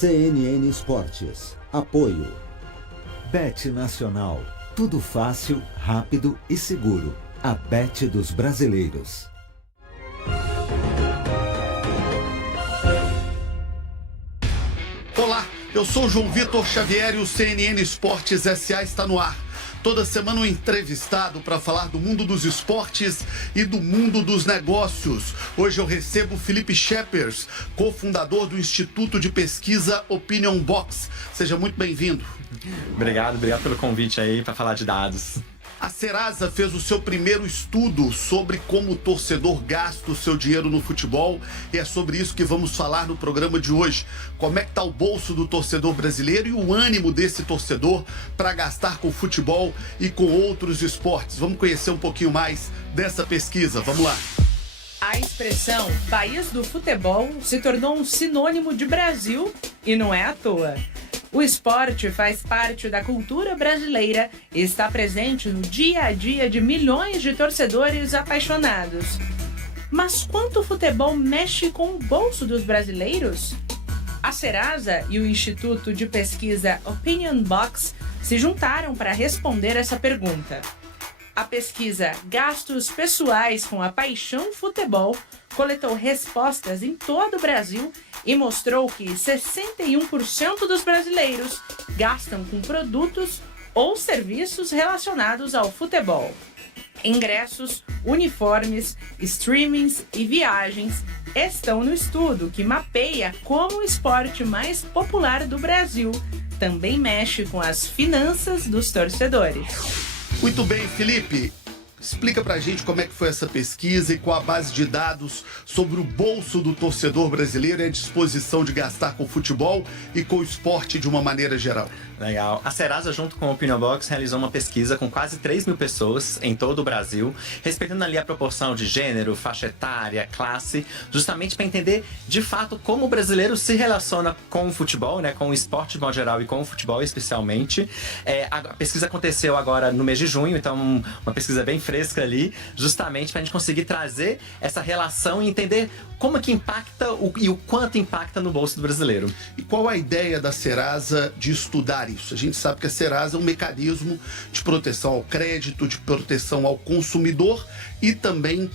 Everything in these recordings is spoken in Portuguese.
CNN Esportes. Apoio. Bet Nacional. Tudo fácil, rápido e seguro. A Bet dos brasileiros. Olá, eu sou João Vitor Xavier e o CNN Esportes SA está no ar. Toda semana um entrevistado para falar do mundo dos esportes e do mundo dos negócios. Hoje eu recebo Felipe Scheppers, cofundador do Instituto de Pesquisa Opinion Box. Seja muito bem-vindo. Obrigado pelo convite aí para falar de dados. A Serasa fez o seu primeiro estudo sobre como o torcedor gasta o seu dinheiro no futebol e é sobre isso que vamos falar no programa de hoje. Como é que está o bolso do torcedor brasileiro e o ânimo desse torcedor para gastar com futebol e com outros esportes. Vamos conhecer um pouquinho mais dessa pesquisa. Vamos lá. A expressão país do futebol se tornou um sinônimo de Brasil e não é à toa. O esporte faz parte da cultura brasileira e está presente no dia a dia de milhões de torcedores apaixonados. Mas quanto o futebol mexe com o bolso dos brasileiros? A Serasa e o Instituto de Pesquisa Opinion Box se juntaram para responder essa pergunta. A pesquisa Gastos Pessoais com a Paixão Futebol coletou respostas em todo o Brasil e mostrou que 61% dos brasileiros gastam com produtos ou serviços relacionados ao futebol. Ingressos, uniformes, streamings e viagens estão no estudo que mapeia como o esporte mais popular do Brasil também mexe com as finanças dos torcedores. Muito bem, Felipe. Explica pra gente como é que foi essa pesquisa e qual a base de dados sobre o bolso do torcedor brasileiro e a disposição de gastar com o futebol e com o esporte de uma maneira geral. Legal. A Serasa, junto com o Opinion Box, realizou uma pesquisa com quase 3 mil pessoas em todo o Brasil, respeitando ali a proporção de gênero, faixa etária, classe, justamente para entender, de fato, como o brasileiro se relaciona com o futebol, né, com o esporte de modo geral e com o futebol especialmente. A pesquisa aconteceu agora no mês de junho, então uma pesquisa bem fresca ali, justamente para a gente conseguir trazer essa relação e entender como que impacta e o quanto impacta no bolso do brasileiro. E qual a ideia da Serasa de estudar isso? A gente sabe que a Serasa é um mecanismo de proteção ao crédito, de proteção ao consumidor e também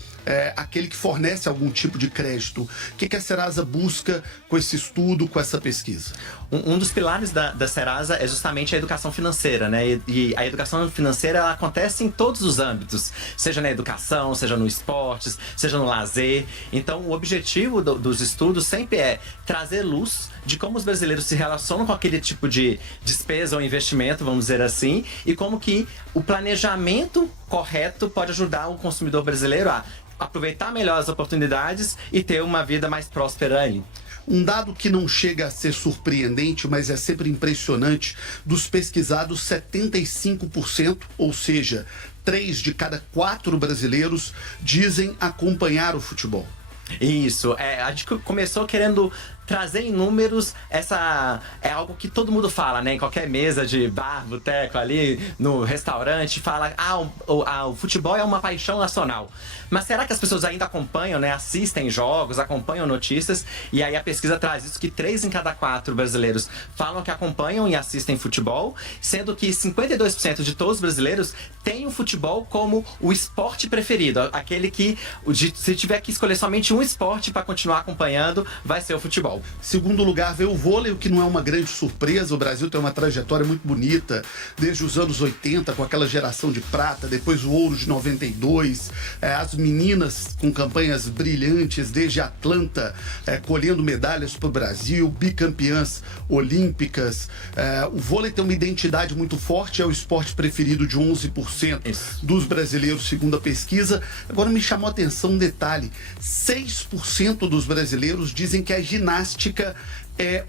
aquele que fornece algum tipo de crédito. O que a Serasa busca com esse estudo, com essa pesquisa? Um dos pilares da Serasa é justamente a educação financeira, né? E a educação financeira ela acontece em todos os âmbitos, seja na educação, seja no esportes, seja no lazer. Então, o objetivo dos estudos sempre é trazer luz de como os brasileiros se relacionam com aquele tipo de despesa ou investimento, vamos dizer assim, e como que o planejamento correto pode ajudar o consumidor brasileiro a aproveitar melhor as oportunidades e ter uma vida mais próspera aí. Um dado que não chega a ser surpreendente, mas é sempre impressionante, dos pesquisados, 75%, ou seja, 3 de cada 4 brasileiros dizem acompanhar o futebol. Isso, a gente começou querendo trazer em números, essa é algo que todo mundo fala, né? Em qualquer mesa de bar, boteco ali, no restaurante, fala, o futebol é uma paixão nacional. Mas será que as pessoas ainda acompanham, né? Assistem jogos, acompanham notícias? E aí a pesquisa traz isso, que 3 em cada 4 brasileiros falam que acompanham e assistem futebol, sendo que 52% de todos os brasileiros têm o futebol como o esporte preferido. Aquele que, se tiver que escolher somente um esporte para continuar acompanhando, vai ser o futebol. Segundo lugar veio o vôlei, o que não é uma grande surpresa. O Brasil tem uma trajetória muito bonita desde os anos 80, com aquela geração de prata, depois o ouro de 92, as meninas com campanhas brilhantes desde Atlanta, colhendo medalhas para o Brasil, bicampeãs olímpicas. O vôlei tem uma identidade muito forte, é o esporte preferido de 11% dos brasileiros, segundo a pesquisa. Agora me chamou a atenção um detalhe: 6% dos brasileiros dizem que a ginástica é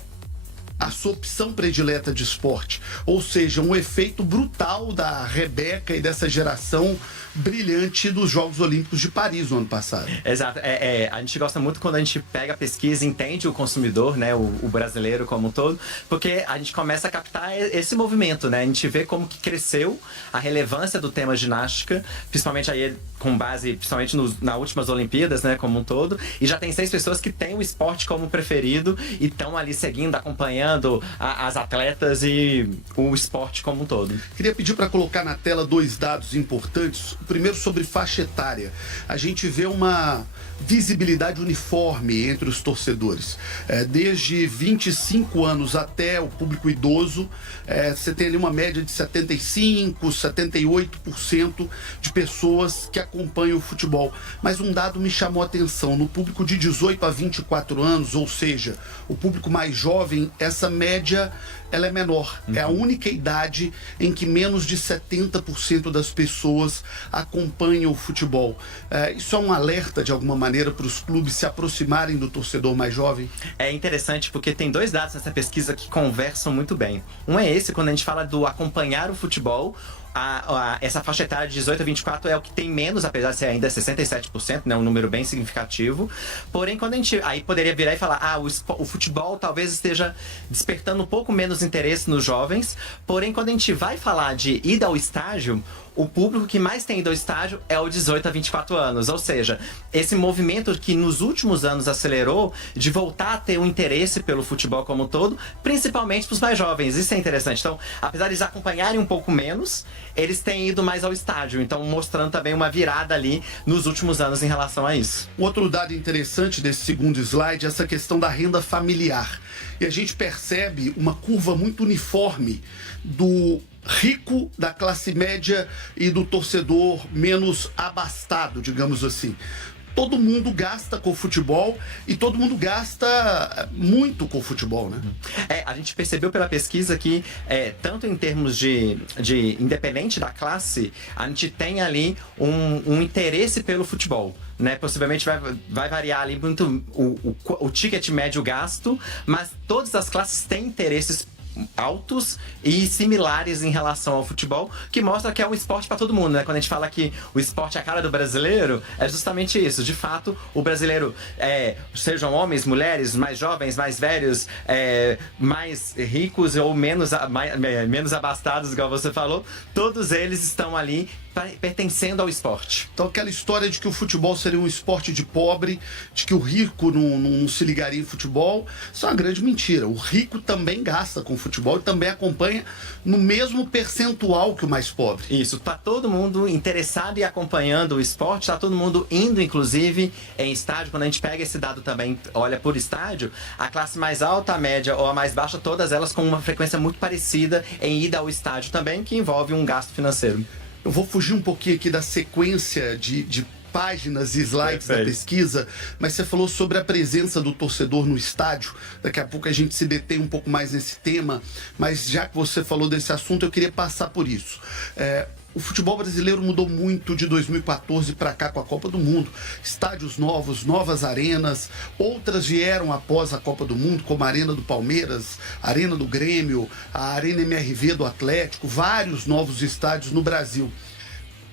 a sua opção predileta de esporte, ou seja, um efeito brutal da Rebeca e dessa geração brilhante dos Jogos Olímpicos de Paris no ano passado. Exato, a gente gosta muito quando a gente pega a pesquisa e entende o consumidor, né, o brasileiro como um todo, porque a gente começa a captar esse movimento, né, a gente vê como que cresceu a relevância do tema ginástica, principalmente aí com base, principalmente nas últimas Olimpíadas, né, como um todo, e já tem 6 pessoas que têm o esporte como preferido e estão ali seguindo, acompanhando acompanhando as atletas e o esporte como um todo. Queria pedir para colocar na tela 2 dados importantes. O primeiro sobre faixa etária. A gente vê uma visibilidade uniforme entre os torcedores. Desde 25 anos até o público idoso, você tem ali uma média de 75%, 78% de pessoas que acompanham o futebol. Mas um dado me chamou a atenção. No público de 18 a 24 anos, ou seja, o público mais jovem, essa média ela é menor. É a única idade em que menos de 70% das pessoas acompanham o futebol. Isso é um alerta, de alguma maneira, para os clubes se aproximarem do torcedor mais jovem? É interessante porque tem 2 dados nessa pesquisa que conversam muito bem. Um é esse, quando a gente fala do acompanhar o futebol, essa faixa etária de 18 a 24 é o que tem menos, apesar de ser ainda 67%, né, um número bem significativo. Porém, quando a gente aí poderia virar e falar, o futebol talvez esteja despertando um pouco menos interesse nos jovens. Porém, quando a gente vai falar de ida ao estádio, o público que mais tem ido ao estádio é o 18 a 24 anos. Ou seja, esse movimento que nos últimos anos acelerou de voltar a ter um interesse pelo futebol como um todo, principalmente para os mais jovens. Isso é interessante. Então, apesar de eles acompanharem um pouco menos, eles têm ido mais ao estádio. Então, mostrando também uma virada ali nos últimos anos em relação a isso. Outro dado interessante desse segundo slide é essa questão da renda familiar. E a gente percebe uma curva muito uniforme do rico, da classe média e do torcedor menos abastado, digamos assim. Todo mundo gasta com o futebol e todo mundo gasta muito com o futebol, né? A gente percebeu pela pesquisa que, tanto em termos de independente da classe, a gente tem ali um interesse pelo futebol. Né? Possivelmente vai variar ali muito o ticket médio gasto, mas todas as classes têm interesses altos e similares em relação ao futebol, que mostra que é um esporte para todo mundo, né? Quando a gente fala que o esporte é a cara do brasileiro, é justamente isso. De fato, o brasileiro, sejam homens, mulheres, mais jovens, mais velhos, mais ricos ou menos abastados, igual você falou, todos eles estão ali pertencendo ao esporte. Então aquela história de que o futebol seria um esporte de pobre, de que o rico não se ligaria em futebol, isso é uma grande mentira. O rico também gasta com futebol e também acompanha no mesmo percentual que o mais pobre. Isso, tá todo mundo interessado e acompanhando o esporte, tá todo mundo indo, inclusive, em estádio. Quando a gente pega esse dado também, olha por estádio, a classe mais alta, a média ou a mais baixa, todas elas com uma frequência muito parecida em ida ao estádio também, que envolve um gasto financeiro. Eu vou fugir um pouquinho aqui da sequência de páginas e slides da pesquisa, mas você falou sobre a presença do torcedor no estádio. Daqui a pouco a gente se detém um pouco mais nesse tema, mas já que você falou desse assunto, eu queria passar por isso. O futebol brasileiro mudou muito de 2014 para cá com a Copa do Mundo. Estádios novos, novas arenas, outras vieram após a Copa do Mundo, como a Arena do Palmeiras, a Arena do Grêmio, a Arena MRV do Atlético, vários novos estádios no Brasil.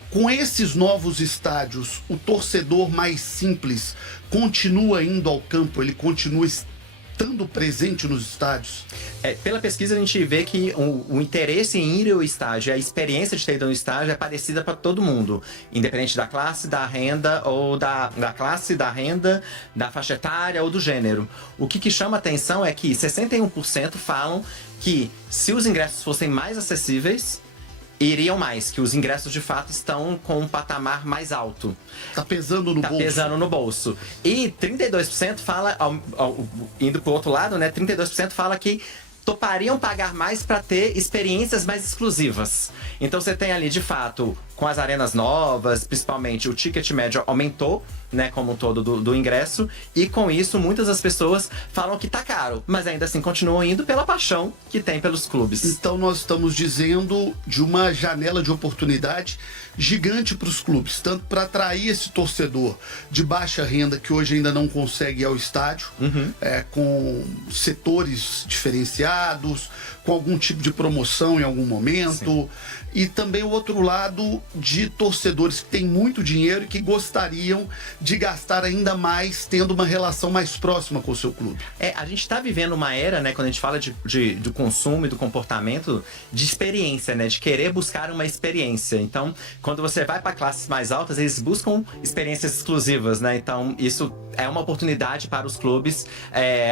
Com esses novos estádios, o torcedor mais simples continua indo ao campo, ele continua estando presente nos estádios? Pela pesquisa a gente vê que o interesse em ir ao estádio, a experiência de ter ido ao estádio é parecida para todo mundo, independente da classe, da renda ou da classe, da renda, da faixa etária ou do gênero. O que chama atenção é que 61% falam que se os ingressos fossem mais acessíveis, iriam mais, que os ingressos de fato estão com um patamar mais alto. Tá pesando no bolso. Tá pesando no bolso. E 32% fala, indo pro outro lado, né? 32% fala que topariam pagar mais para ter experiências mais exclusivas. Então você tem ali, de fato, com as arenas novas, principalmente o ticket médio aumentou, né, como um todo do ingresso, e com isso muitas das pessoas falam que tá caro, mas ainda assim continuam indo pela paixão que tem pelos clubes. Então nós estamos dizendo de uma janela de oportunidade gigante para os clubes, tanto para atrair esse torcedor de baixa renda que hoje ainda não consegue ir ao estádio, com setores diferenciados, com algum tipo de promoção em algum momento. Sim. E também o outro lado de torcedores que têm muito dinheiro e que gostariam de gastar ainda mais, tendo uma relação mais próxima com o seu clube. A gente está vivendo uma era, né, quando a gente fala do consumo e do comportamento, de experiência, né, de querer buscar uma experiência. Então, quando você vai para classes mais altas, eles buscam experiências exclusivas, né? Então, isso é uma oportunidade para os clubes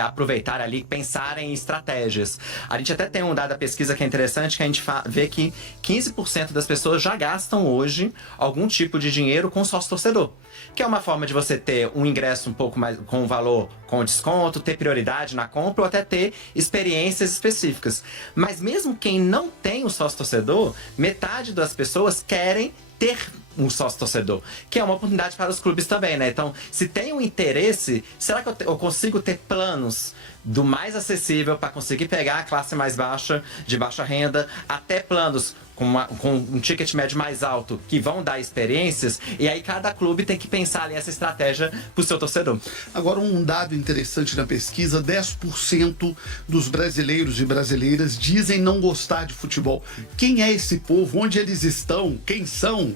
aproveitar ali, pensar em estratégias. A gente até tem um dado da pesquisa que é interessante, que a gente vê que 15% das pessoas já gastam hoje algum tipo de dinheiro com sócio-torcedor, que é uma forma de você ter um ingresso um pouco mais com valor, com desconto, ter prioridade na compra ou até ter experiências específicas. Mas mesmo quem não tem o sócio-torcedor, metade das pessoas querem ter um sócio-torcedor, que é uma oportunidade para os clubes também, né? Então, se tem um interesse, será que eu consigo ter planos do mais acessível para conseguir pegar a classe mais baixa, de baixa renda, até planos com um ticket médio mais alto, que vão dar experiências, e aí cada clube tem que pensar ali essa estratégia para o seu torcedor. Agora, um dado interessante na pesquisa, 10% dos brasileiros e brasileiras dizem não gostar de futebol. Quem é esse povo? Onde eles estão? Quem são?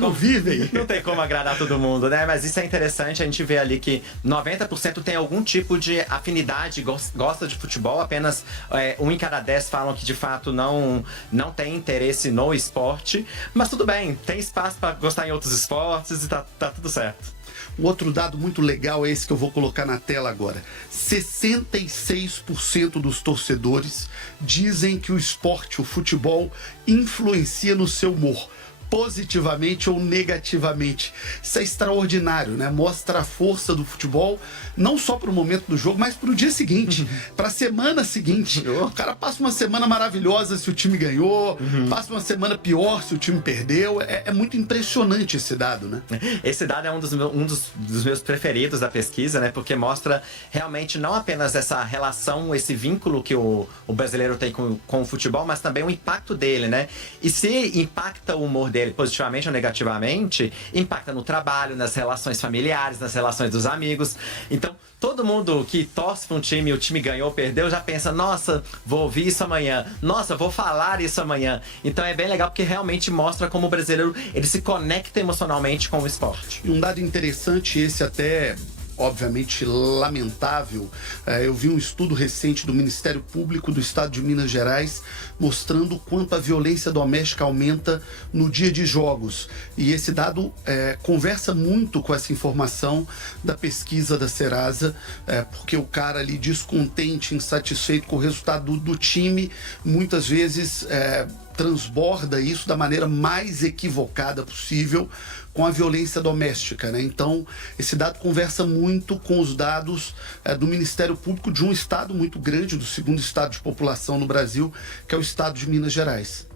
Como vivem? Não tem como agradar todo mundo, né? Mas isso é interessante, a gente vê ali que 90% tem algum tipo de afinidade, gosta de futebol, apenas 1 em cada 10 falam que de fato não tem interesse no esporte, mas tudo bem, tem espaço para gostar em outros esportes e tá tudo certo. Um outro dado muito legal é esse que eu vou colocar na tela agora. 66% dos torcedores dizem que o esporte, o futebol, influencia no seu humor, positivamente ou negativamente. Isso é extraordinário, né? Mostra a força do futebol, não só para o momento do jogo, mas para o dia seguinte, para a semana seguinte. O cara passa uma semana maravilhosa se o time ganhou, passa uma semana pior se o time perdeu. É muito impressionante esse dado, né? Esse dado é um dos meus preferidos da pesquisa, né? Porque mostra realmente não apenas essa relação, esse vínculo que o brasileiro tem com o futebol, mas também o impacto dele, né? E se impacta o humor dele positivamente ou negativamente, impacta no trabalho, nas relações familiares, nas relações dos amigos. Então, todo mundo que torce para um time e o time ganhou ou perdeu já pensa, nossa, vou ouvir isso amanhã, nossa, vou falar isso amanhã. Então é bem legal porque realmente mostra como o brasileiro ele se conecta emocionalmente com o esporte. E um dado interessante, esse até obviamente lamentável, eu vi um estudo recente do Ministério Público do Estado de Minas Gerais mostrando o quanto a violência doméstica aumenta no dia de jogos. E esse dado conversa muito com essa informação da pesquisa da Serasa, porque o cara ali descontente, insatisfeito com o resultado do time, muitas vezes transborda isso da maneira mais equivocada possível com a violência doméstica, né? Então, esse dado conversa muito com os dados do Ministério Público de um estado muito grande, do segundo estado de população no Brasil, que é o estado de Minas Gerais.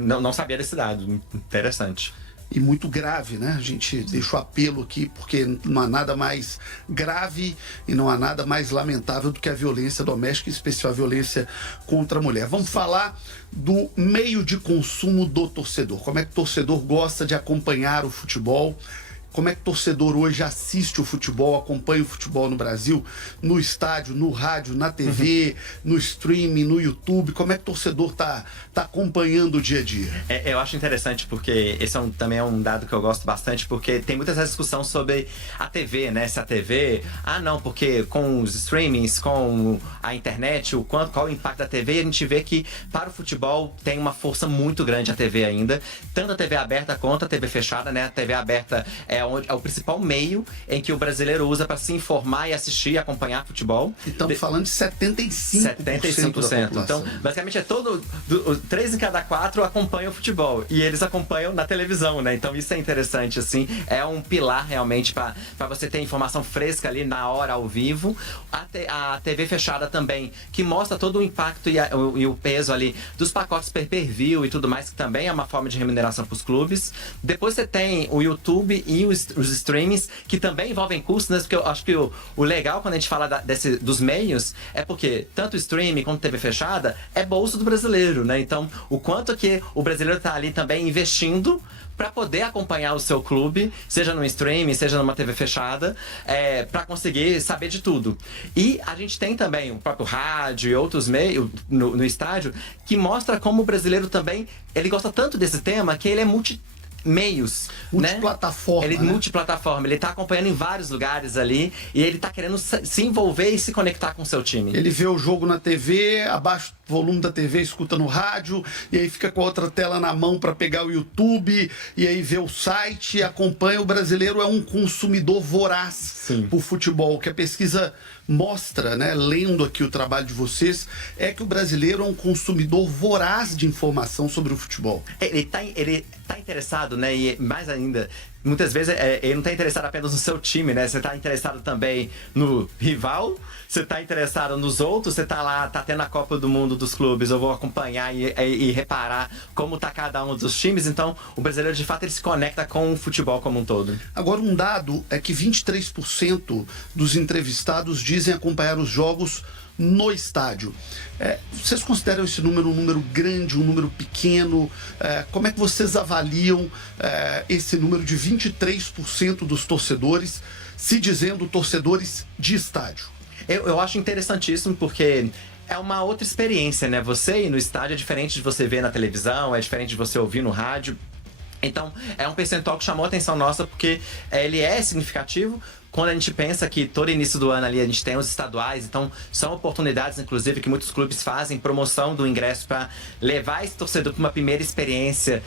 Não sabia desse dado, interessante. E muito grave, né? A gente deixa o apelo aqui, porque não há nada mais grave e não há nada mais lamentável do que a violência doméstica, em especial a violência contra a mulher. Vamos falar do meio de consumo do torcedor. Como é que o torcedor gosta de acompanhar o futebol? Como é que o torcedor hoje assiste o futebol, acompanha o futebol no Brasil, no estádio, no rádio, na TV, no streaming, no YouTube? Como é que o torcedor tá acompanhando o dia a dia? Eu acho interessante porque esse também é um dado que eu gosto bastante, porque tem muita essa discussão sobre a TV, né? Se a TV... não, porque com os streamings, com a internet, qual o impacto da TV, a gente vê que para o futebol tem uma força muito grande a TV ainda. Tanto a TV aberta quanto a TV fechada, né? A TV aberta é o principal meio em que o brasileiro usa para se informar e assistir e acompanhar futebol. E estamos falando de 75% da população. Então, basicamente 3 em cada 4 acompanham o futebol. E eles acompanham na televisão, né? Então isso é interessante, assim. É um pilar realmente para você ter informação fresca ali na hora, ao vivo. A TV fechada também, que mostra todo o impacto e o peso ali dos pacotes pay-per-view e tudo mais, que também é uma forma de remuneração para os clubes. Depois você tem o YouTube e o os streamings, que também envolvem custos, né? Porque eu acho que o legal quando a gente fala dos meios é porque tanto o streaming quanto TV fechada é bolso do brasileiro, né? Então, o quanto que o brasileiro tá ali também investindo para poder acompanhar o seu clube, seja no streaming, seja numa TV fechada, para conseguir saber de tudo. E a gente tem também o próprio rádio e outros meios no estádio que mostra como o brasileiro também, ele gosta tanto desse tema que ele é meios, multiplataforma, né? Ele multiplataforma, ele tá acompanhando em vários lugares ali e ele tá querendo se envolver e se conectar com o seu time. Ele vê o jogo na TV, abaixa o volume da TV, escuta no rádio, e aí fica com a outra tela na mão para pegar o YouTube, e aí vê o site, acompanha. O brasileiro é um consumidor voraz por futebol. O que a pesquisa mostra, né, lendo aqui o trabalho de vocês, é que o brasileiro é um consumidor voraz de informação sobre o futebol. Ele tá interessado, né, e mais ainda, muitas vezes ele não tá interessado apenas no seu time, né, você tá interessado também no rival, você tá interessado nos outros, você tá lá, tá tendo a Copa do Mundo dos clubes, eu vou acompanhar e reparar como tá cada um dos times. Então o brasileiro de fato ele se conecta com o futebol como um todo. Agora, um dado é que 23% dos entrevistados dizem acompanhar os jogos no estádio. Vocês consideram esse número um número grande, um número pequeno? Como é que vocês avaliam esse número de 23% dos torcedores se dizendo torcedores de estádio? Eu acho interessantíssimo porque é uma outra experiência, né? Você ir no estádio é diferente de você ver na televisão, é diferente de você ouvir no rádio. Então, é um percentual que chamou a atenção nossa porque ele é significativo. Quando a gente pensa que todo início do ano ali a gente tem os estaduais, então são oportunidades, inclusive, que muitos clubes fazem promoção do ingresso para levar esse torcedor para uma primeira experiência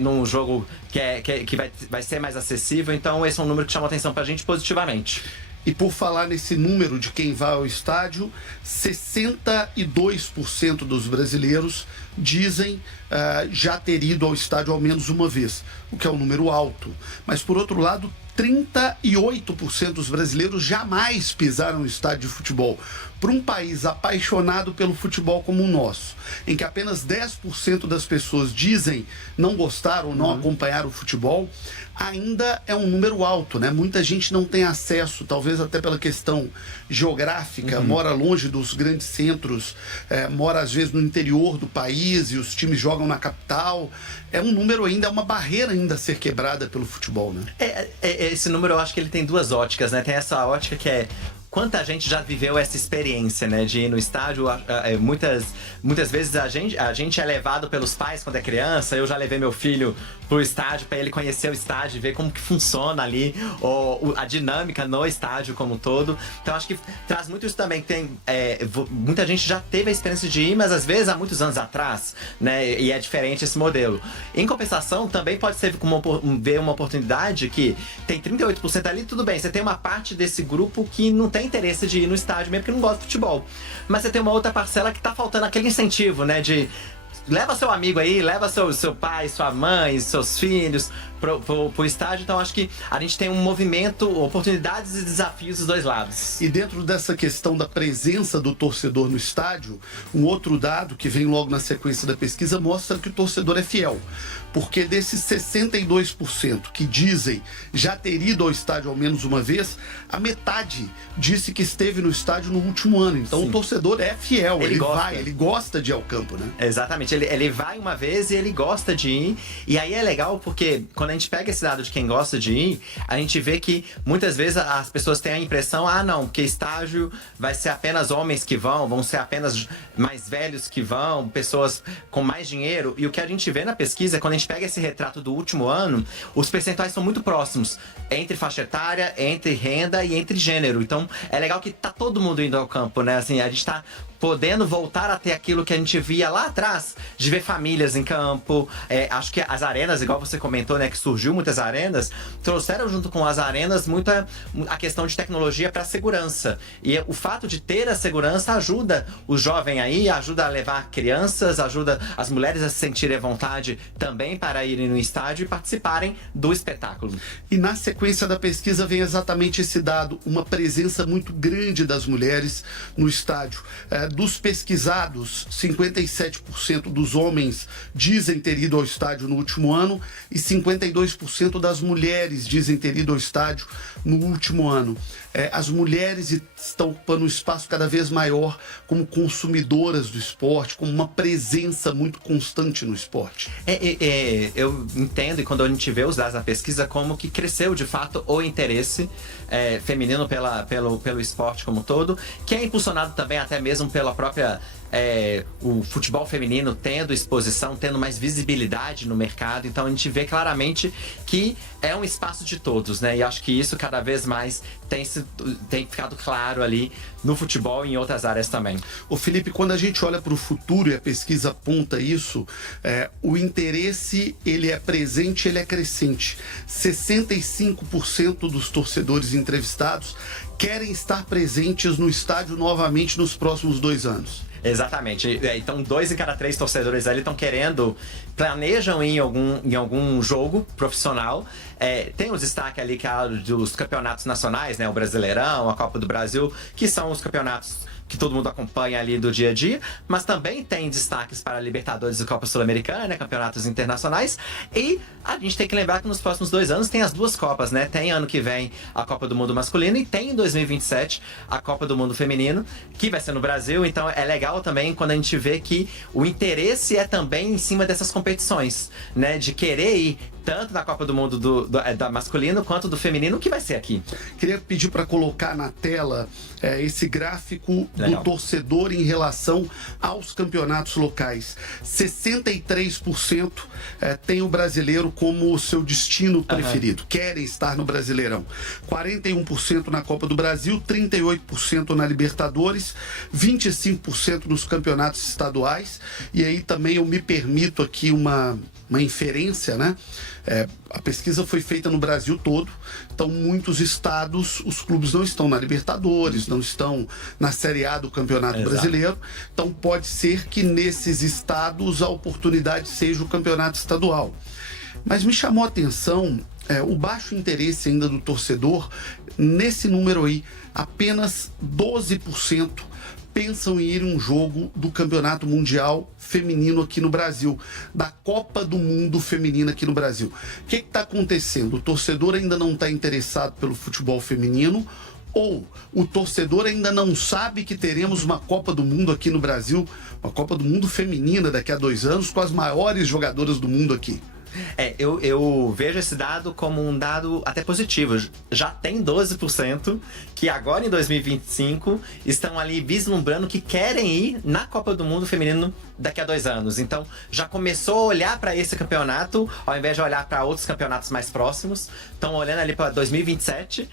num jogo que vai ser mais acessível. Então, esse é um número que chamou a atenção para a gente positivamente. E por falar nesse número de quem vai ao estádio, 62% dos brasileiros dizem já ter ido ao estádio ao menos uma vez, o que é um número alto. Mas, por outro lado, 38% dos brasileiros jamais pisaram no estádio de futebol. Para um país apaixonado pelo futebol como o nosso, em que apenas 10% das pessoas dizem não gostar ou não acompanhar o futebol, ainda é um número alto, né? Muita gente não tem acesso, talvez até pela questão geográfica, mora longe dos grandes centros, mora às vezes no interior do país e os times jogam na capital. É um número ainda, é uma barreira ainda a ser quebrada pelo futebol, né? Esse número eu acho que ele tem duas óticas, né? Tem essa ótica que é quanta gente já viveu essa experiência, né, de ir no estádio. Muitas vezes a gente é levado pelos pais quando é criança. Eu já levei meu filho pro estádio para ele conhecer o estádio, ver como que funciona ali a dinâmica no estádio como um todo. Então acho que traz muito isso também. Muita gente já teve a experiência de ir, mas às vezes há muitos anos atrás, né, e é diferente esse modelo. Em compensação, também pode ser ver uma oportunidade que tem 38% ali, tudo bem, você tem uma parte desse grupo que não tem interesse de ir no estádio mesmo porque não gosta de futebol. Mas você tem uma outra parcela que tá faltando aquele incentivo, né, de leva seu amigo aí, leva seu pai, sua mãe, seus filhos pro estádio. Então acho que a gente tem um movimento, oportunidades e desafios dos dois lados. E dentro dessa questão da presença do torcedor no estádio, um outro dado que vem logo na sequência da pesquisa mostra que o torcedor é fiel. Porque desses 62% que dizem já ter ido ao estádio ao menos uma vez, a metade disse que esteve no estádio no último ano. Então o torcedor é fiel, ele vai, ele gosta de ir ao campo, né? Exatamente, ele vai uma vez e ele gosta de ir. E aí é legal porque quando a gente pega esse dado de quem gosta de ir, a gente vê que muitas vezes as pessoas têm a impressão, não, porque estádio vai ser apenas homens que vão ser apenas mais velhos que vão, pessoas com mais dinheiro. E o que a gente vê na pesquisa é quando a gente pega esse retrato do último ano, os percentuais são muito próximos entre faixa etária, entre renda e entre gênero. Então é legal que tá todo mundo indo ao campo, né? Assim, a gente tá podendo voltar a ter aquilo que a gente via lá atrás, de ver famílias em campo. Acho que as arenas, igual você comentou, né, que surgiu muitas arenas, trouxeram junto com as arenas muita a questão de tecnologia para segurança. E o fato de ter a segurança ajuda o jovem aí, ajuda a levar crianças, ajuda as mulheres a se sentirem à vontade também para irem no estádio e participarem do espetáculo. E na sequência da pesquisa vem exatamente esse dado, uma presença muito grande das mulheres no estádio. Dos pesquisados, 57% dos homens dizem ter ido ao estádio no último ano e 52% das mulheres dizem ter ido ao estádio no último ano. As mulheres estão ocupando um espaço cada vez maior como consumidoras do esporte, como uma presença muito constante no esporte. Eu entendo, e quando a gente vê os dados da pesquisa, como que cresceu de fato o interesse feminino pelo esporte como um todo, que é impulsionado também até mesmo pela própria o futebol feminino tendo exposição, tendo mais visibilidade no mercado. Então a gente vê claramente que é um espaço de todos, né? E acho que isso cada vez mais tem ficado claro ali no futebol e em outras áreas também. Ô Felipe, quando a gente olha para o futuro e a pesquisa aponta isso, o interesse ele é presente, ele é crescente. 65% dos torcedores entrevistados querem estar presentes no estádio novamente nos próximos 2 anos. Exatamente. Então, 2 em cada 3 torcedores ali estão planejam ir em algum jogo profissional. Tem o destaque ali que é dos campeonatos nacionais, né? O Brasileirão, a Copa do Brasil, que são os campeonatos que todo mundo acompanha ali do dia a dia, mas também tem destaques para a Libertadores e Copa Sul-Americana, né, campeonatos internacionais, e a gente tem que lembrar que nos próximos 2 anos tem as 2 Copas, né, tem ano que vem a Copa do Mundo masculino e tem em 2027 a Copa do Mundo feminino, que vai ser no Brasil. Então é legal também quando a gente vê que o interesse é também em cima dessas competições, né, de querer ir tanto na Copa do Mundo da masculino quanto do feminino, que vai ser aqui. Queria pedir para colocar na tela esse gráfico Legal. do torcedor em relação aos campeonatos locais. 63% tem o brasileiro como o seu destino preferido, querem estar no Brasileirão. 41% na Copa do Brasil, 38% na Libertadores, 25% nos campeonatos estaduais. E aí também eu me permito aqui uma inferência, né? A pesquisa foi feita no Brasil todo, então muitos estados, os clubes não estão na Libertadores, não estão na Série A do Campeonato Brasileiro, então pode ser que nesses estados a oportunidade seja o campeonato estadual. Mas me chamou a atenção o baixo interesse ainda do torcedor nesse número aí. Apenas 12% pensam em ir a um jogo do Campeonato Mundial Feminino aqui no Brasil, da Copa do Mundo Feminina aqui no Brasil. O que está acontecendo? O torcedor ainda não está interessado pelo futebol feminino, ou o torcedor ainda não sabe que teremos uma Copa do Mundo aqui no Brasil, uma Copa do Mundo Feminina daqui a 2 anos, com as maiores jogadoras do mundo aqui. Eu vejo esse dado como um dado até positivo. Já tem 12% que agora em 2025 estão ali vislumbrando que querem ir na Copa do Mundo Feminino daqui a 2 anos. Então já começou a olhar para esse campeonato ao invés de olhar para outros campeonatos mais próximos. Estão olhando ali para 2027.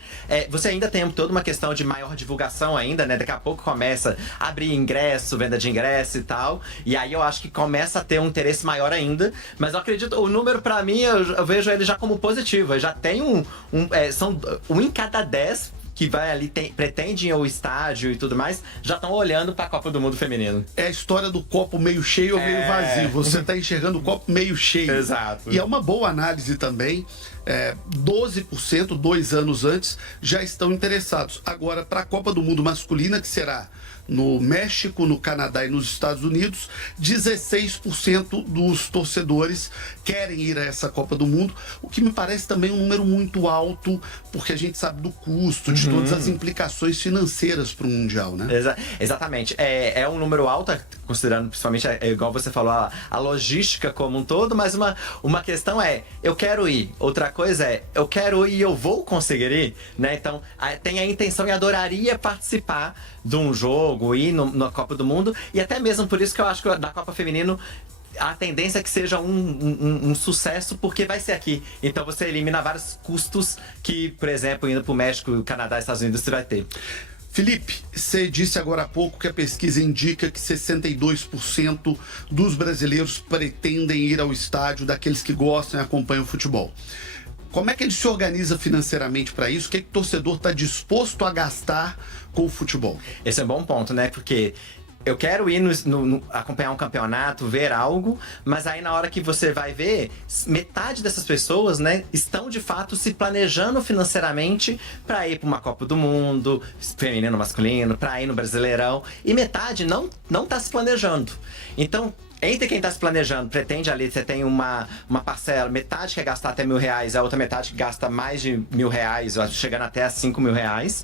Você ainda tem toda uma questão de maior divulgação ainda, né? Daqui a pouco começa a abrir ingresso, venda de ingresso e tal. E aí eu acho que começa a ter um interesse maior ainda. Mas eu acredito, o número para mim, eu vejo ele já como positivo. Eu já tem são 1 em cada 10 que vai ali, pretende ir ao estádio e tudo mais, já estão olhando para a Copa do Mundo Feminino. É a história do copo meio cheio ou meio vazio. Você está enxergando o copo meio cheio. Exato. E é uma boa análise também. 12%, 2 anos antes, já estão interessados. Agora, para a Copa do Mundo masculina, que será no México, no Canadá e nos Estados Unidos, 16% dos torcedores querem ir a essa Copa do Mundo, o que me parece também um número muito alto, porque a gente sabe do custo, de todas as implicações financeiras para o Mundial, né? Exatamente. É um número alto, considerando principalmente, igual você falou, a logística como um todo, mas uma questão eu quero ir. Outra coisa eu quero ir e eu vou conseguir ir, né? Então, tem a intenção e adoraria participar de um jogo, ir na Copa do Mundo, e até mesmo por isso que eu acho que da Copa Feminino a tendência é que seja um sucesso, porque vai ser aqui. Então você elimina vários custos que, por exemplo, indo para o México, Canadá e Estados Unidos, você vai ter. Felipe, você disse agora há pouco que a pesquisa indica que 62% dos brasileiros pretendem ir ao estádio, daqueles que gostam e acompanham o futebol. Como é que ele se organiza financeiramente para isso? O que o torcedor está disposto a gastar com o futebol? Esse é um bom ponto, né? Porque eu quero ir acompanhar um campeonato, ver algo, mas aí na hora que você vai ver, metade dessas pessoas, né, estão de fato se planejando financeiramente para ir para uma Copa do Mundo, feminino, masculino, para ir no Brasileirão, e metade não tá se planejando. Então, entre quem tá se planejando, pretende ali, você tem uma parcela, metade quer gastar até R$1.000, a outra metade que gasta mais de R$1.000, chegando até a R$5.000.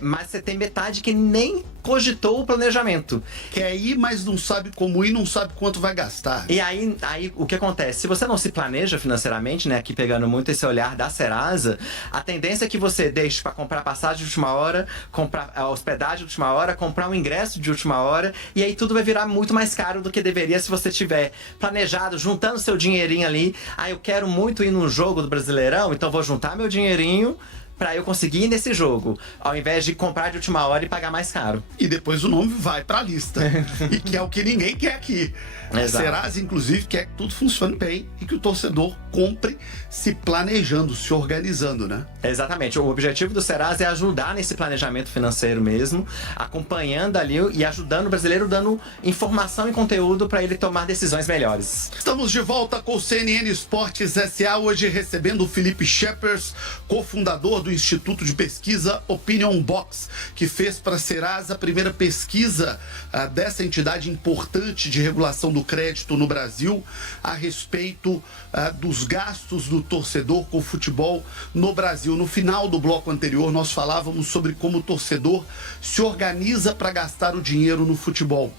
Mas você tem metade que nem cogitou o planejamento. Quer ir, mas não sabe como ir, não sabe quanto vai gastar. E aí o que acontece? Se você não se planeja financeiramente, né, aqui pegando muito esse olhar da Serasa, a tendência é que você deixe para comprar passagem de última hora, comprar a hospedagem de última hora, comprar um ingresso de última hora, e aí tudo vai virar muito mais caro do que deveria se você tiver planejado, juntando seu dinheirinho ali. Eu quero muito ir num jogo do Brasileirão, então vou juntar meu dinheirinho pra eu conseguir ir nesse jogo, ao invés de comprar de última hora e pagar mais caro. E depois o nome vai pra lista. E que é o que ninguém quer aqui. A Serasa, inclusive, quer que tudo funcione bem e que o torcedor compre se planejando, se organizando, né? Exatamente. O objetivo do Serasa é ajudar nesse planejamento financeiro mesmo, acompanhando ali e ajudando o brasileiro, dando informação e conteúdo para ele tomar decisões melhores. Estamos de volta com o CNN Esportes SA, hoje recebendo o Felipe Scheppers, cofundador do Instituto de Pesquisa Opinion Box, que fez para a Serasa a primeira pesquisa dessa entidade importante de regulação do crédito no Brasil a respeito dos gastos do torcedor com o futebol no Brasil. No final do bloco anterior, nós falávamos sobre como o torcedor se organiza para gastar o dinheiro no futebol.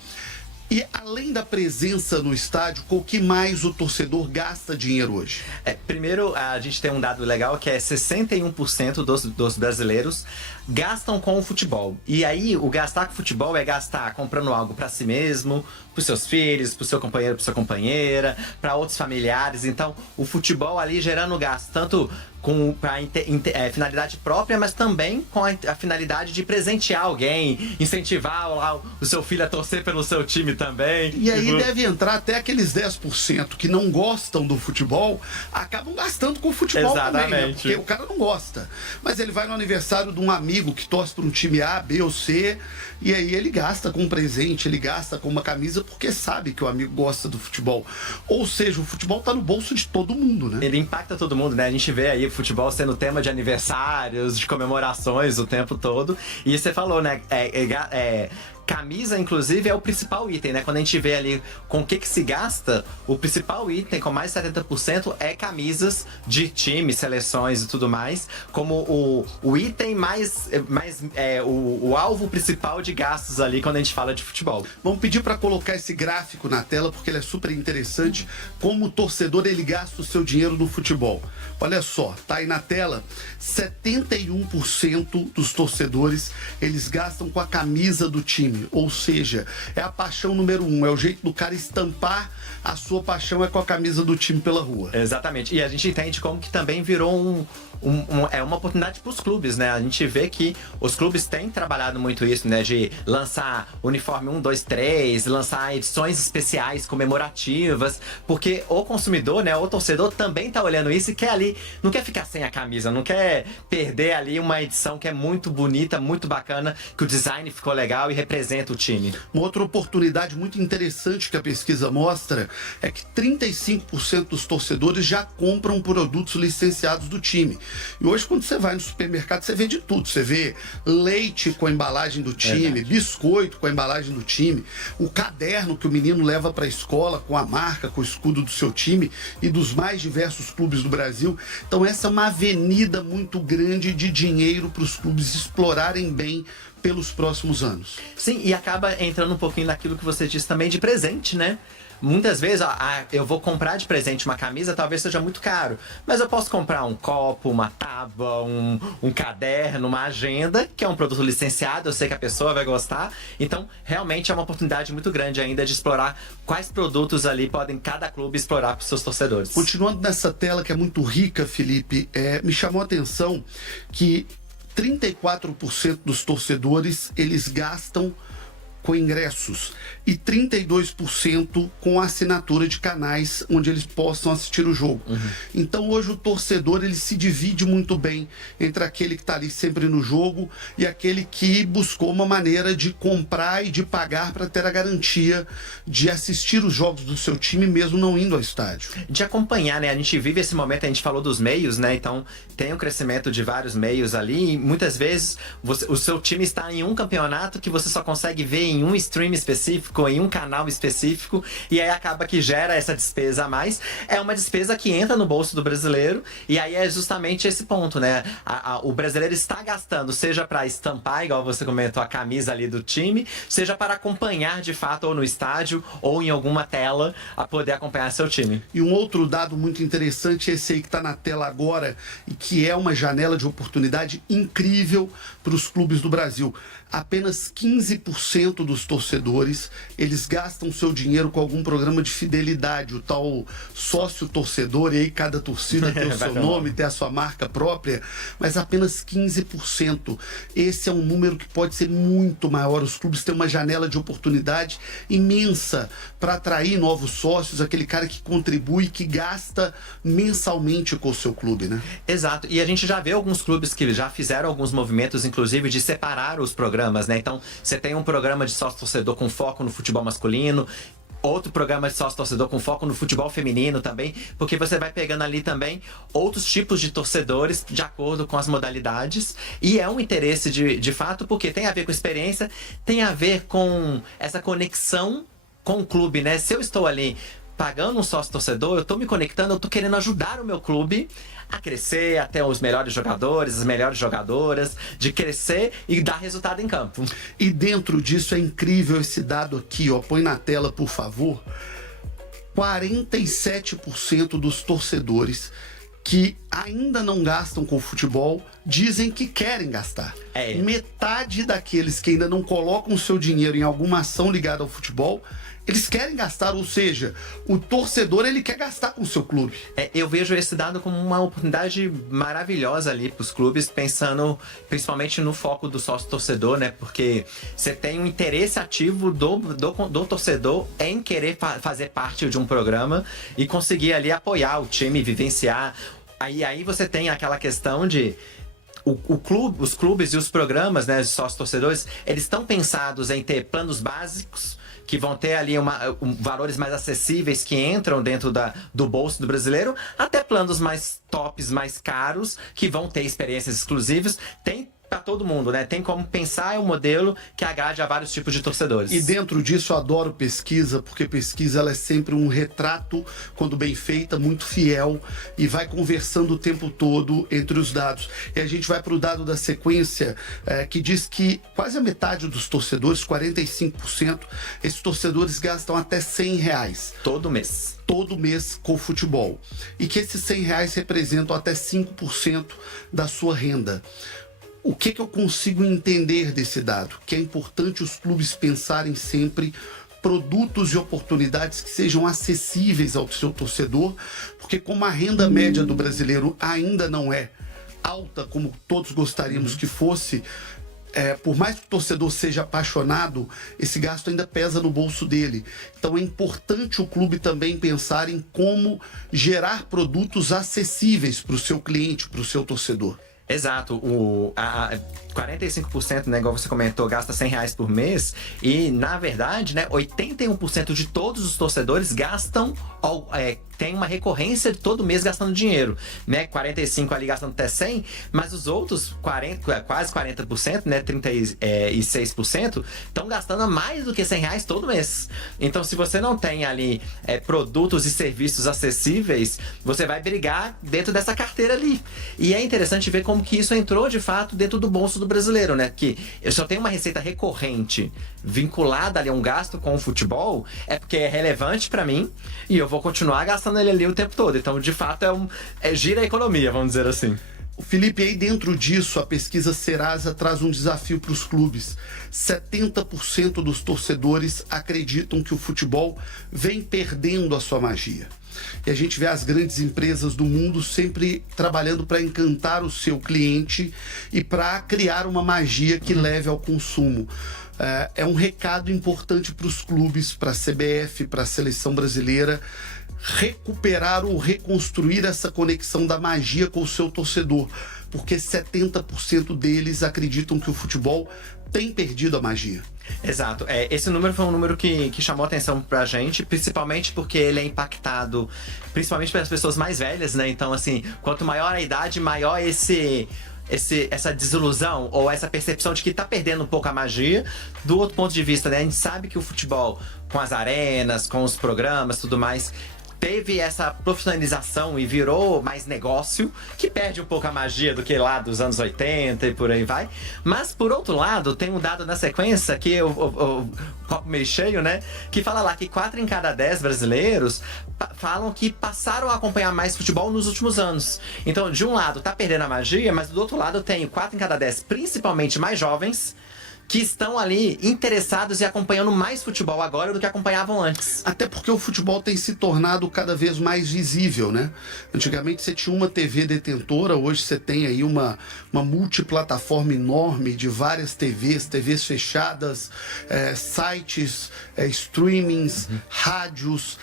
E além da presença no estádio, com o que mais o torcedor gasta dinheiro hoje? Primeiro, a gente tem um dado legal que é 61% dos brasileiros gastam com o futebol. E aí, o gastar com futebol é gastar comprando algo para si mesmo, para os seus filhos, para o seu companheiro, para sua companheira, para outros familiares. Então, o futebol ali gerando gasto, tanto para finalidade própria, mas também com a finalidade de presentear alguém, incentivar o seu filho a torcer pelo seu time também. E aí deve entrar até aqueles 10% que não gostam do futebol, acabam gastando com o futebol também, né? Porque o cara não gosta. Mas ele vai no aniversário de um amigo que torce para um time A, B ou C, e aí ele gasta com um presente, ele gasta com uma camisa, porque sabe que o amigo gosta do futebol. Ou seja, o futebol tá no bolso de todo mundo, né? Ele impacta todo mundo, né? A gente vê aí o futebol sendo tema de aniversários, de comemorações o tempo todo. E você falou, né? Camisa, inclusive, é o principal item, né? Quando a gente vê ali com o que se gasta, o principal item, com mais de 70%, é camisas de times, seleções e tudo mais, como o item o alvo principal de gastos ali quando a gente fala de futebol. Vamos pedir para colocar esse gráfico na tela, porque ele é super interessante, como o torcedor ele gasta o seu dinheiro no futebol. Olha só, tá aí na tela, 71% dos torcedores, eles gastam com a camisa do time. Ou seja, é a paixão número 1, é o jeito do cara estampar a sua paixão é com a camisa do time pela rua. Exatamente, e a gente entende como que também virou uma oportunidade para os clubes, né? A gente vê que os clubes têm trabalhado muito isso, né? De lançar uniforme 1, 2, 3, lançar edições especiais, comemorativas, porque o consumidor, né? O torcedor também tá olhando isso e quer ali, não quer ficar sem a camisa, não quer perder ali uma edição que é muito bonita, muito bacana, que o design ficou legal e representa o time. Uma outra oportunidade muito interessante que a pesquisa mostra é que 35% dos torcedores já compram produtos licenciados do time. E hoje, quando você vai no supermercado, você vê de tudo. Você vê leite com a embalagem do time, biscoito com a embalagem do time, o caderno que o menino leva para a escola com a marca, com o escudo do seu time e dos mais diversos clubes do Brasil. Então, essa é uma avenida muito grande de dinheiro para os clubes explorarem bem pelos próximos anos. Sim, e acaba entrando um pouquinho naquilo que você disse também de presente, né? Muitas vezes, eu vou comprar de presente uma camisa, talvez seja muito caro. Mas eu posso comprar um copo, uma tábua, um caderno, uma agenda, que é um produto licenciado, eu sei que a pessoa vai gostar. Então, realmente é uma oportunidade muito grande ainda de explorar quais produtos ali podem cada clube explorar para os seus torcedores. Continuando nessa tela que é muito rica, Felipe, me chamou a atenção que 34% dos torcedores, eles gastam com ingressos. e 32% com assinatura de canais onde eles possam assistir o jogo. Então hoje o torcedor ele se divide muito bem entre aquele que está ali sempre no jogo e aquele que buscou uma maneira de comprar e de pagar para ter a garantia de assistir os jogos do seu time mesmo não indo ao estádio. De acompanhar, né? A gente vive esse momento, a gente falou dos meios, né? Então tem um crescimento de vários meios ali e muitas vezes o seu time está em um campeonato que você só consegue ver em um stream específico, em um canal específico, e aí acaba que gera essa despesa a mais. É uma despesa que entra no bolso do brasileiro, e aí é justamente esse ponto, né? O brasileiro está gastando, seja para estampar, igual você comentou, a camisa ali do time, seja para acompanhar de fato ou no estádio ou em alguma tela a poder acompanhar seu time. E um outro dado muito interessante é esse aí que está na tela agora e que é uma janela de oportunidade incrível para os clubes do Brasil. Apenas 15% dos torcedores, eles gastam seu dinheiro com algum programa de fidelidade, o tal sócio torcedor, e aí cada torcida tem o seu nome, tem a sua marca própria, mas apenas 15%. Esse é um número que pode ser muito maior. Os clubes têm uma janela de oportunidade imensa para atrair novos sócios, aquele cara que contribui, que gasta mensalmente com o seu clube, né? Exato, e a gente já vê alguns clubes que já fizeram alguns movimentos, inclusive, de separar os programas, né? Então, você tem um programa de sócio-torcedor com foco no futebol masculino, outro programa de sócio-torcedor com foco no futebol feminino também, porque você vai pegando ali também outros tipos de torcedores de acordo com as modalidades, e é um interesse de fato, porque tem a ver com experiência, tem a ver com essa conexão com o clube, né? Se eu estou ali pagando um sócio-torcedor, eu estou me conectando, eu estou querendo ajudar o meu clube a crescer, a ter os melhores jogadores, as melhores jogadoras, de crescer e dar resultado em campo. E dentro disso é incrível esse dado aqui, ó, põe na tela, por favor. 47% dos torcedores que ainda não gastam com futebol dizem que querem gastar. Metade daqueles que ainda não colocam o seu dinheiro em alguma ação ligada ao futebol, eles querem gastar, ou seja, o torcedor ele quer gastar com o seu clube. Eu vejo esse dado como uma oportunidade maravilhosa ali para os clubes, pensando principalmente no foco do sócio-torcedor, né? Porque você tem um interesse ativo do torcedor em querer fazer parte de um programa e conseguir ali apoiar o time, vivenciar. Aí você tem aquela questão de os clubes e os programas, né, de sócios-torcedores, eles estão pensados em ter planos básicos que vão ter ali valores mais acessíveis que entram dentro do bolso do brasileiro, até planos mais tops, mais caros, que vão ter experiências exclusivas. Tem para todo mundo, né? Tem como pensar um modelo que agrade a vários tipos de torcedores. E dentro disso eu adoro pesquisa, porque pesquisa ela é sempre um retrato, quando bem feita, muito fiel e vai conversando o tempo todo entre os dados. E a gente vai para o dado da sequência, que diz que quase a metade dos torcedores, 45%, esses torcedores gastam até R$100. Todo mês. Todo mês com futebol. E que esses R$100 representam até 5% da sua renda. O que eu consigo entender desse dado? Que é importante os clubes pensarem sempre produtos e oportunidades que sejam acessíveis ao seu torcedor, porque como a renda média do brasileiro ainda não é alta, como todos gostaríamos que fosse, por mais que o torcedor seja apaixonado, esse gasto ainda pesa no bolso dele. Então é importante o clube também pensar em como gerar produtos acessíveis para o seu cliente, para o seu torcedor. Exato, 45%, né, igual você comentou, gasta R$100 por mês, e na verdade, né, 81% de todos os torcedores gastam, tem uma recorrência de todo mês gastando dinheiro, né, 45% ali gastando até 100, mas os outros quase 40%, né, 36%, estão gastando mais do que R$100 todo mês. Então, se você não tem ali produtos e serviços acessíveis, você vai brigar dentro dessa carteira ali. E é interessante ver como que isso entrou de fato dentro do bolso do brasileiro, né? Que eu só tenho uma receita recorrente vinculada ali a um gasto com o futebol, é porque é relevante para mim e eu vou continuar gastando ele ali o tempo todo. Então, de fato, gira a economia, vamos dizer assim. O Felipe, aí dentro disso, a pesquisa Serasa traz um desafio para os clubes. 70% dos torcedores acreditam que o futebol vem perdendo a sua magia. e a gente vê as grandes empresas do mundo sempre trabalhando para encantar o seu cliente e para criar uma magia que leve ao consumo. É um recado importante para os clubes, para a CBF, para a seleção brasileira, recuperar ou reconstruir essa conexão da magia com o seu torcedor, porque 70% deles acreditam que o futebol tem perdido a magia. Exato. Esse número foi um número que chamou atenção pra gente, principalmente porque ele é impactado principalmente pelas pessoas mais velhas, né? Então, assim, quanto maior a idade, maior essa desilusão ou essa percepção de que tá perdendo um pouco a magia. Do outro ponto de vista, né? A gente sabe que o futebol, com as arenas, com os programas, tudo mais, teve essa profissionalização e virou mais negócio, que perde um pouco a magia do que lá dos anos 80 e por aí vai. Mas, por outro lado, tem um dado na sequência, que o copo meio cheio, né? Que fala lá que 4 em cada 10 brasileiros falam que passaram a acompanhar mais futebol nos últimos anos. Então, de um lado, tá perdendo a magia, mas do outro lado, tem 4 em cada 10, principalmente mais jovens, que estão ali interessados e acompanhando mais futebol agora do que acompanhavam antes. Até porque o futebol tem se tornado cada vez mais visível, né? Antigamente você tinha uma TV detentora, hoje você tem aí uma multiplataforma enorme de várias TVs fechadas, sites, streamings, rádios,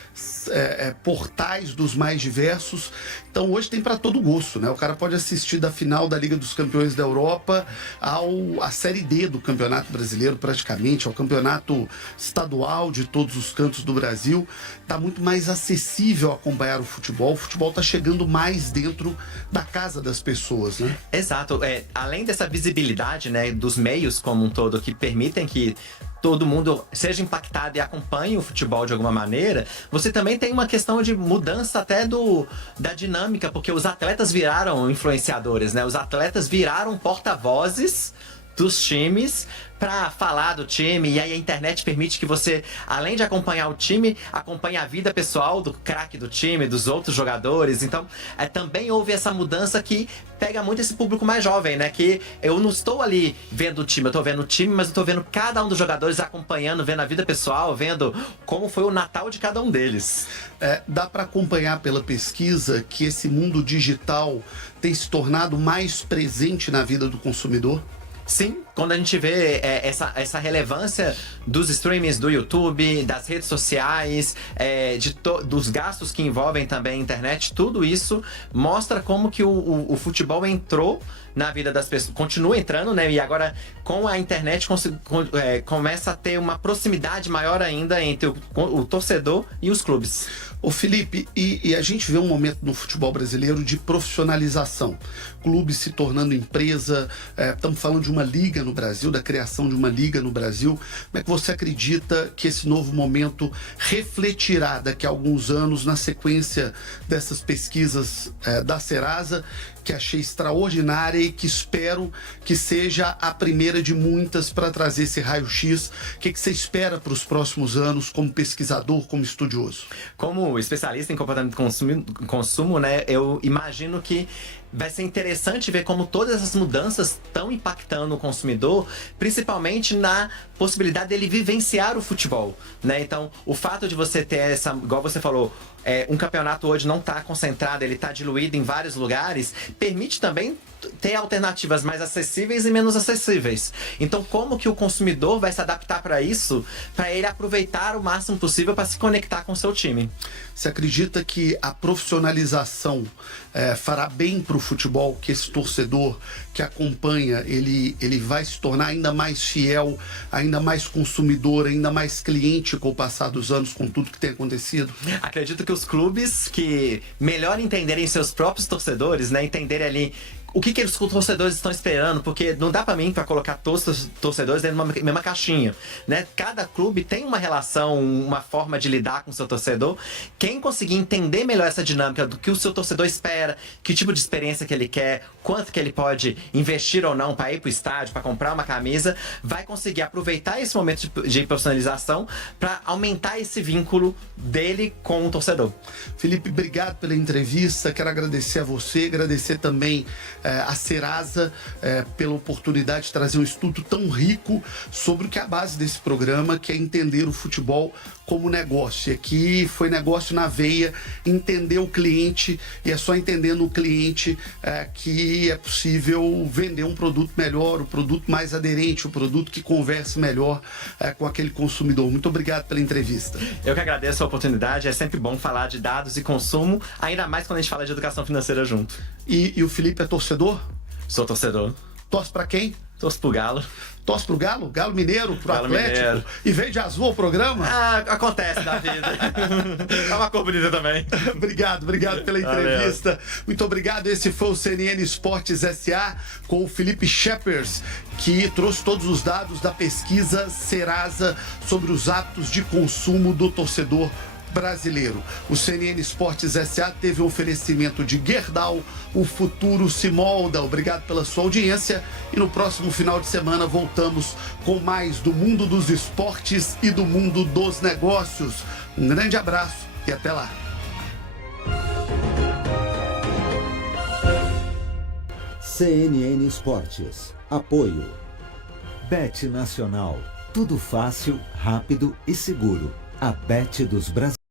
portais dos mais diversos. Então hoje tem para todo gosto, né? O cara pode assistir da final da Liga dos Campeões da Europa à Série D do Campeonato Brasileiro, praticamente, ao campeonato estadual de todos os cantos do Brasil. Tá muito mais acessível acompanhar o futebol. O futebol tá chegando mais dentro da casa das pessoas, né? Exato. Além dessa visibilidade, né, dos meios como um todo, que permitem que todo mundo seja impactado e acompanhe o futebol de alguma maneira, você também tem uma questão de mudança até da dinâmica, porque os atletas viraram influenciadores, né? Os atletas viraram porta-vozes dos times para falar do time, e aí a internet permite que você, além de acompanhar o time, acompanhe a vida pessoal do craque do time, dos outros jogadores. Então, também houve essa mudança que pega muito esse público mais jovem, né? Que eu não estou ali vendo o time, eu tô vendo o time, mas eu tô vendo cada um dos jogadores acompanhando, vendo a vida pessoal, vendo como foi o Natal de cada um deles. Dá para acompanhar pela pesquisa que esse mundo digital tem se tornado mais presente na vida do consumidor? Sim, quando a gente vê essa relevância dos streamings do YouTube, das redes sociais, dos gastos que envolvem também a internet, tudo isso mostra como que o futebol entrou na vida das pessoas, continua entrando, né? E agora com a internet começa a ter uma proximidade maior ainda entre o torcedor e os clubes. Ô Felipe, e a gente vê um momento no futebol brasileiro de profissionalização. Clubes se tornando empresa, estamos falando de uma liga no Brasil, da criação de uma liga no Brasil. Como é que você acredita que esse novo momento refletirá daqui a alguns anos na sequência dessas pesquisas da Serasa, que achei extraordinária e que espero que seja a primeira de muitas para trazer esse raio-x? O que você espera para os próximos anos como pesquisador, como estudioso? Como especialista em comportamento de consumo, né, eu imagino que vai ser interessante ver como todas essas mudanças estão impactando o consumidor, principalmente na possibilidade dele vivenciar o futebol, né? Então, o fato de você ter essa, igual você falou, um campeonato hoje não está concentrado, ele está diluído em vários lugares, permite também ter alternativas mais acessíveis e menos acessíveis. Então, como que o consumidor vai se adaptar para isso, para ele aproveitar o máximo possível para se conectar com o seu time? Você acredita que a profissionalização fará bem para o futebol, que esse torcedor que acompanha, ele vai se tornar ainda mais fiel, ainda mais consumidor, ainda mais cliente com o passar dos anos, com tudo que tem acontecido? Acredito que os clubes que melhor entenderem seus próprios torcedores, né, entenderem ali o que os torcedores estão esperando, porque não dá pra mim pra colocar todos os torcedores dentro de uma mesma caixinha, né? Cada clube tem uma relação, uma forma de lidar com o seu torcedor. Quem conseguir entender melhor essa dinâmica do que o seu torcedor espera, que tipo de experiência que ele quer, quanto que ele pode investir ou não para ir pro estádio, para comprar uma camisa, vai conseguir aproveitar esse momento de personalização para aumentar esse vínculo dele com o torcedor. Felipe, obrigado pela entrevista. Quero agradecer a você, agradecer também a Serasa pela oportunidade de trazer um estudo tão rico sobre o que é a base desse programa, que é entender o futebol como negócio. E aqui foi negócio na veia, entender o cliente, e é só entendendo o cliente que é possível vender um produto melhor, o produto mais aderente, o produto que converse melhor com aquele consumidor. Muito obrigado pela entrevista. Eu que agradeço a oportunidade, é sempre bom falar de dados e consumo, ainda mais quando a gente fala de educação financeira junto. E o Felipe é torcedor? Sou torcedor. Torce pra quem? Torço pro Galo. Torce pro Galo? Galo Mineiro, pro Galo Atlético? Mineiro. E veio de azul o programa? Ah, acontece da vida. É uma cor bonita também. Obrigado pela entrevista. Muito obrigado. Esse foi o CNN Esportes SA com o Felipe Scheppers, que trouxe todos os dados da pesquisa Serasa sobre os hábitos de consumo do torcedor brasileiro. O CNN Esportes SA teve um oferecimento de Gerdau, o futuro se molda. Obrigado pela sua audiência e no próximo final de semana voltamos com mais do mundo dos esportes e do mundo dos negócios. Um grande abraço e até lá. CNN Esportes. Apoio. Bet Nacional. Tudo fácil, rápido e seguro. A Bet dos brasileiros.